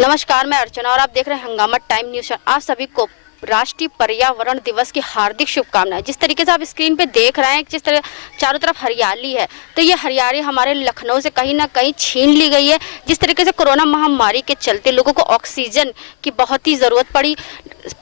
नमस्कार, मैं अर्चना और आप देख रहे हैं हंगामा टाइम न्यूज। आप सभी को राष्ट्रीय पर्यावरण दिवस की हार्दिक शुभकामनाएं। जिस तरीके से आप स्क्रीन पे देख रहे हैं, जिस तरह चारों तरफ हरियाली है, तो ये हरियाली हमारे लखनऊ से कहीं ना कहीं छीन ली गई है। जिस तरीके से कोरोना महामारी के चलते लोगों को ऑक्सीजन की बहुत ही ज़रूरत पड़ी,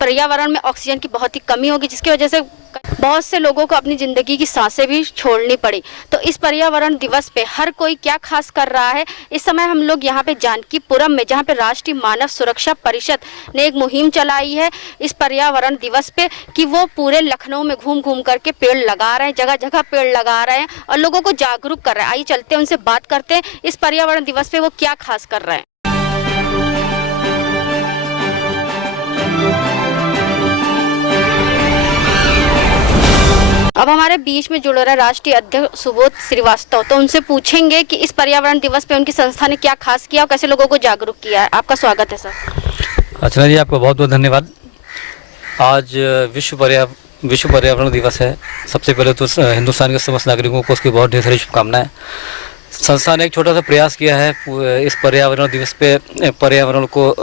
पर्यावरण में ऑक्सीजन की बहुत ही कमी होगी, जिसकी वजह से बहुत से लोगों को अपनी ज़िंदगी की सांसें भी छोड़नी पड़ी। तो इस पर्यावरण दिवस पे हर कोई क्या खास कर रहा है। इस समय हम लोग यहाँ पे जानकीपुरम में, जहाँ पे राष्ट्रीय मानव सुरक्षा परिषद ने एक मुहिम चलाई है इस पर्यावरण दिवस पे, कि वो पूरे लखनऊ में घूम घूम करके पेड़ लगा रहे हैं, जगह जगह पेड़ लगा रहे हैं और लोगों को जागरूक कर रहे हैं। आइए चलते हैं, उनसे बात करते हैं इस पर्यावरण दिवस पे वो क्या खास कर रहे हैं। अब हमारे बीच में जुड़ रहा है राष्ट्रीय अध्यक्ष सुबोध श्रीवास्तव, तो उनसे पूछेंगे कि इस पर्यावरण दिवस पे उनकी संस्था ने क्या खास किया और कैसे लोगों को जागरूक किया है। आपका स्वागत है सर। अर्चना जी, आपका बहुत बहुत धन्यवाद। आज विश्व पर्यावरण दिवस है। सबसे पहले तो हिंदुस्तान के समस्त नागरिकों को उसकी बहुत ढेर सारी शुभकामनाएं। संस्था ने एक छोटा सा प्रयास किया है इस पर्यावरण दिवस पे पर्यावरण को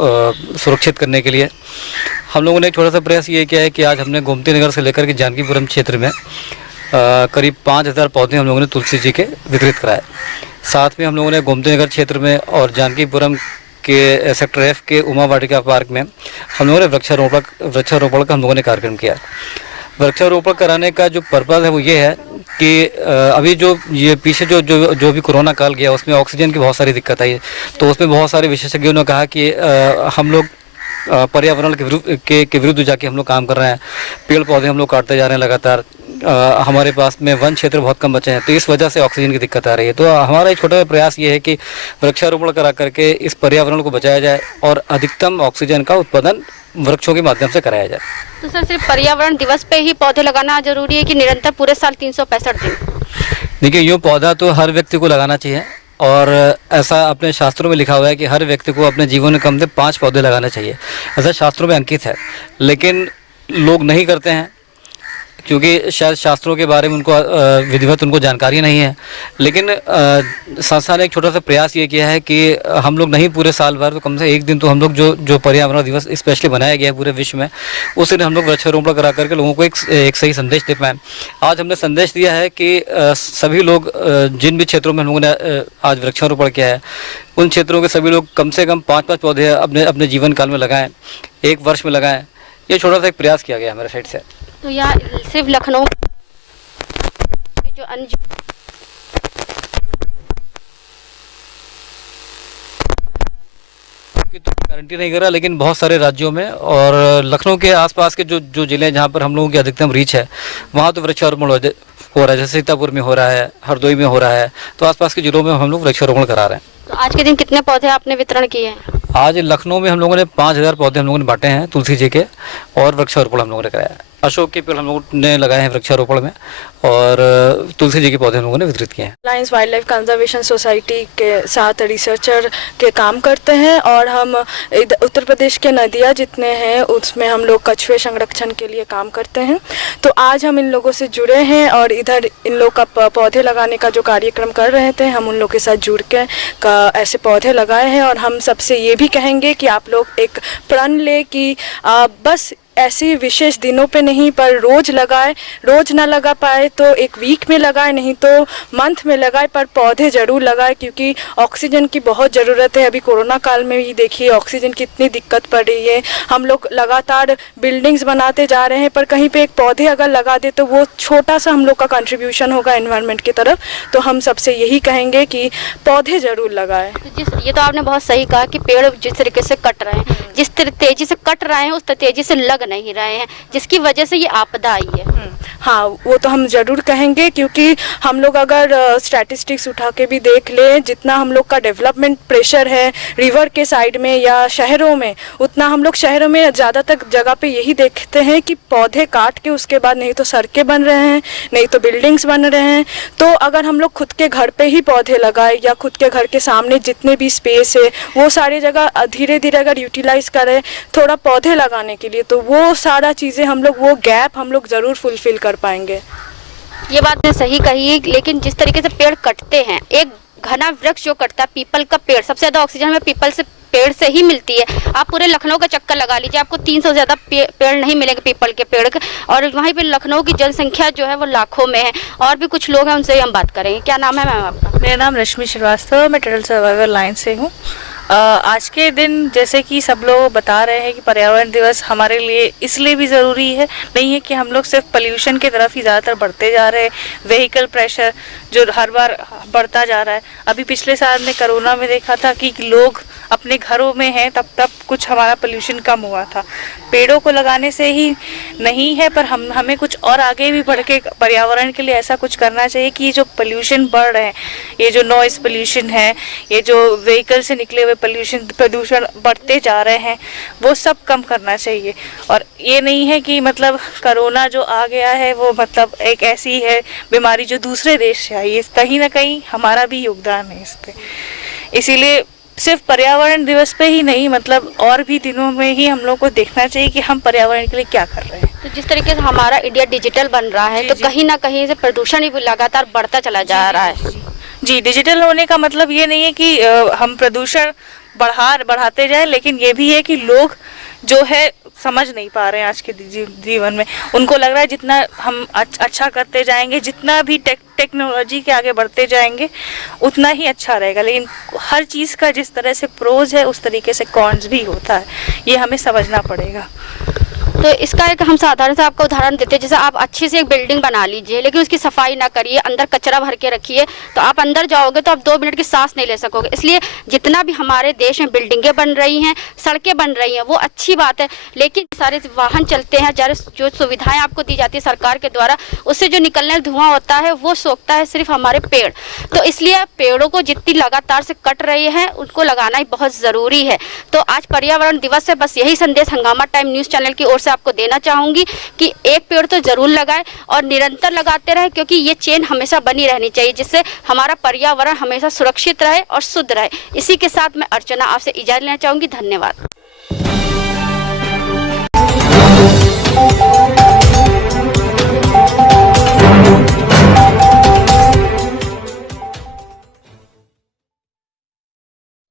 सुरक्षित करने के लिए। हम लोगों ने एक छोटा सा प्रयास ये किया है कि आज हमने गोमती नगर से लेकर के जानकीपुरम क्षेत्र में करीब 5000 पौधे हम लोगों ने तुलसी जी के वितरित कराए। साथ में हम लोगों ने गोमती नगर क्षेत्र में और जानकीपुरम के सेक्टर F के उमा वाटिका पार्क में हम लोगों ने वृक्षारोपण का हम लोगों ने कार्यक्रम किया। वृक्षारोपण कराने का जो पर्पज़ है वो ये है कि अभी जो ये पीछे जो भी कोरोना काल गया उसमें ऑक्सीजन की बहुत सारी दिक्कत आई, तो उसमें बहुत सारे विशेषज्ञों ने कहा कि हम लोग पर्यावरण के विरुद्ध जाके हम लोग काम कर रहे हैं। पेड़ पौधे हम लोग काटते जा रहे हैं लगातार। हमारे पास में वन क्षेत्र बहुत कम बचे हैं, तो इस वजह से ऑक्सीजन की दिक्कत आ रही है। तो हमारा एक छोटा प्रयास ये है कि वृक्षारोपण करा करके इस पर्यावरण को बचाया जाए और अधिकतम ऑक्सीजन का उत्पादन वृक्षों के माध्यम से कराया जाए। तो सर, सिर्फ पर्यावरण दिवस पे ही पौधे लगाना जरूरी है कि निरंतर पूरे साल 365 दिन? देखिए, यूँ पौधा तो हर व्यक्ति को लगाना चाहिए और ऐसा अपने शास्त्रों में लिखा हुआ है कि हर व्यक्ति को अपने जीवन में कम से 5 पौधे लगाने चाहिए। ऐसा शास्त्रों में अंकित है, लेकिन लोग नहीं करते हैं क्योंकि शायद शास्त्रों के बारे में उनको विधिवत उनको जानकारी नहीं है। लेकिन संस्था ने एक छोटा सा प्रयास ये किया है कि हम लोग नहीं पूरे साल भर तो कम से एक दिन तो हम लोग जो पर्यावरण दिवस स्पेशली बनाया गया है पूरे विश्व में, उस दिन हम लोग वृक्षारोपण करा करके लोगों को एक सही संदेश दे पाएँ। आज हमने संदेश दिया है कि सभी लोग जिन भी क्षेत्रों में हम लोगों ने आज वृक्षारोपण किया है उन क्षेत्रों के सभी लोग कम से कम 5-5 पौधे अपने जीवन काल में लगाएं, एक वर्ष में लगाएं। ये छोटा सा एक प्रयास किया गया हमारे साइड से। तो यहाँ सिर्फ लखनऊ जो गारंटी नहीं कर रहा, लेकिन बहुत सारे राज्यों में और लखनऊ के आसपास के जो जिले हैं जहाँ पर हम लोगों की अधिकतम रीच है वहाँ तो वृक्षारोपण हो रहा है। जैसे सीतापुर में हो रहा है, हरदोई में हो रहा है, तो आसपास के जिलों में हम लोग वृक्षारोपण करा रहे हैं। तो आज के दिन कितने पौधे आपने वितरण किए हैं? आज लखनऊ में हम लोगों ने 5000 पौधे हम लोगों ने बांटे हैं तुलसी जी के, और वृक्षारोपण हम लोगों ने कराया है। अशोक के पेड़ हम लोगों ने लगाए हैं वृक्षारोपण में, और तुलसी जी के पौधे हम लोगों ने वितरित किए हैं। Lions wild life conservation society के साथ रिसर्चर के काम करते हैं और हम उत्तर प्रदेश के नदियाँ जितने हैं उसमें हम लोग कछुए संरक्षण के लिए काम करते हैं। तो आज हम इन लोगों से जुड़े हैं और इधर इन लोग का पौधे लगाने का जो कार्यक्रम कर रहे थे, हम उन लोग के साथ जुड़ के ऐसे पौधे लगाए हैं। और हम सबसे ये भी कहेंगे कि आप लोग एक प्रण ले कि बस ऐसी विशेष दिनों पे नहीं पर रोज़ लगाए। रोज़ ना लगा पाए तो एक वीक में लगाए, नहीं तो मंथ में लगाए, पर पौधे ज़रूर लगाए क्योंकि ऑक्सीजन की बहुत ज़रूरत है। अभी कोरोना काल में भी देखिए ऑक्सीजन की इतनी दिक्कत पड़ रही है। हम लोग लगातार बिल्डिंग्स बनाते जा रहे हैं, पर कहीं पे एक पौधे अगर लगा दे तो वो छोटा सा हम लोग का कंट्रीब्यूशन होगा एनवायरनमेंट की तरफ। तो हम सबसे यही कहेंगे कि पौधे ज़रूर लगाएं। ये तो आपने बहुत सही कहा कि पेड़ जिस तरीके से कट रहे हैं, जिस तेजी से कट रहे हैं उस तेजी से लग नहीं रहे हैं, जिसकी वजह से ये आपदा आई है। हाँ, वो तो हम ज़रूर कहेंगे क्योंकि हम लोग अगर स्टैटिस्टिक्स उठा के भी देख ले, जितना हम लोग का डेवलपमेंट प्रेशर है रिवर के साइड में या शहरों में, उतना हम लोग शहरों में ज़्यादातर जगह पे यही देखते हैं कि पौधे काट के उसके बाद नहीं तो सड़कें बन रहे हैं, नहीं तो बिल्डिंग्स बन रहे हैं। तो अगर हम लोग खुद के घर पे ही पौधे लगाए या खुद के घर के सामने जितने भी स्पेस है वो सारी जगह धीरे धीरे अगर यूटिलाइज करें थोड़ा पौधे लगाने के लिए, तो वो सारा चीज़ें हम लोग, वो गैप हम लोग ज़रूर फुलफिल कर पाएंगे। ये बात ने सही कही, लेकिन जिस तरीके से पेड़ कटते हैं, एक घना वृक्ष जो कटता है, पीपल का पेड़, सबसे ज़्यादा ऑक्सीजन हमें पीपल से पेड़ से ही मिलती है। आप पूरे लखनऊ का चक्कर लगा लीजिए, आपको 300 से ज़्यादा पेड़ नहीं मिलेंगे पीपल के पेड़ के। और वहीं पे लखनऊ की जनसंख्या जो है वो लाखों में है। और भी कुछ लोग हैं, उनसे ही हम बात करेंगे। क्या नाम है मैम आपका? मेरा नाम रश्मि श्रीवास्तव, मैं टर्टल सर्वाइवल लाइन से हूँ। आज के दिन जैसे कि सब लोग बता रहे हैं कि पर्यावरण दिवस हमारे लिए इसलिए भी ज़रूरी है नहीं है कि हम लोग सिर्फ पोल्यूशन की तरफ ही ज़्यादातर बढ़ते जा रहे हैं। व्हीकल प्रेशर जो हर बार बढ़ता जा रहा है। अभी पिछले साल में कोरोना में देखा था कि लोग अपने घरों में हैं, तब कुछ हमारा पोल्यूशन कम हुआ था। पेड़ों को लगाने से ही नहीं है, पर हमें कुछ और आगे भी बढ़ के पर्यावरण के लिए ऐसा कुछ करना चाहिए कि ये जो पोल्यूशन बढ़ रहे हैं, ये जो नॉइस पोल्यूशन है, ये जो व्हीकल से निकले हुए प्रदूषण बढ़ते जा रहे हैं, वो सब कम करना चाहिए। और ये नहीं है कि मतलब कोरोना जो आ गया है वो मतलब एक ऐसी है बीमारी जो दूसरे देश से आई है, कहीं ना कहीं हमारा भी योगदान है इस पे। इसीलिए सिर्फ पर्यावरण दिवस पे ही नहीं, मतलब और भी दिनों में ही हम लोग को देखना चाहिए कि हम पर्यावरण के लिए क्या कर रहे हैं। तो जिस तरीके से हमारा इंडिया डिजिटल बन रहा है, तो कहीं ना कहीं से प्रदूषण ही लगातार बढ़ता चला जा रहा है। जी, डिजिटल होने का मतलब ये नहीं है कि हम प्रदूषण बढ़ाते जाए, लेकिन ये भी है कि लोग जो है समझ नहीं पा रहे हैं आज के जीवन में। उनको लग रहा है जितना हम अच्छा करते जाएंगे, जितना भी टेक्नोलॉजी के आगे बढ़ते जाएंगे, उतना ही अच्छा रहेगा। लेकिन हर चीज़ का जिस तरह से प्रोज है उस तरीके से कॉन्स भी होता है, ये हमें समझना पड़ेगा। तो इसका एक हम साधारण सा आपको उदाहरण देते हैं। जैसे आप अच्छी से एक बिल्डिंग बना लीजिए, लेकिन उसकी सफाई ना करिए, अंदर कचरा भर के रखिए, तो आप अंदर जाओगे तो आप 2 मिनट की सांस नहीं ले सकोगे। इसलिए जितना भी हमारे देश में बिल्डिंगें बन रही हैं, सड़कें बन रही हैं, वो अच्छी बात है, लेकिन सारे वाहन चलते हैं, जो सुविधाएं आपको दी जाती है सरकार के द्वारा, उससे जो निकलने धुआं होता है वो सोखता है सिर्फ हमारे पेड़। तो इसलिए पेड़ों को जितनी लगातार से कट रही है उनको लगाना ही बहुत ज़रूरी है। तो आज पर्यावरण दिवस है, बस यही संदेश हंगामा टाइम न्यूज़ चैनल की ओर से आपको देना चाहूँगी कि एक पेड़ तो ज़रूर लगाएं और निरंतर लगाते रहें, क्योंकि ये चेन हमेशा बनी रहनी चाहिए, जिससे हमारा पर्यावरण हमेशा सुरक्षित रहे और शुद्ध रहे। इसी के साथ मैं अर्चना आपसे इजाज़त लेना चाहूँगी। धन्यवाद।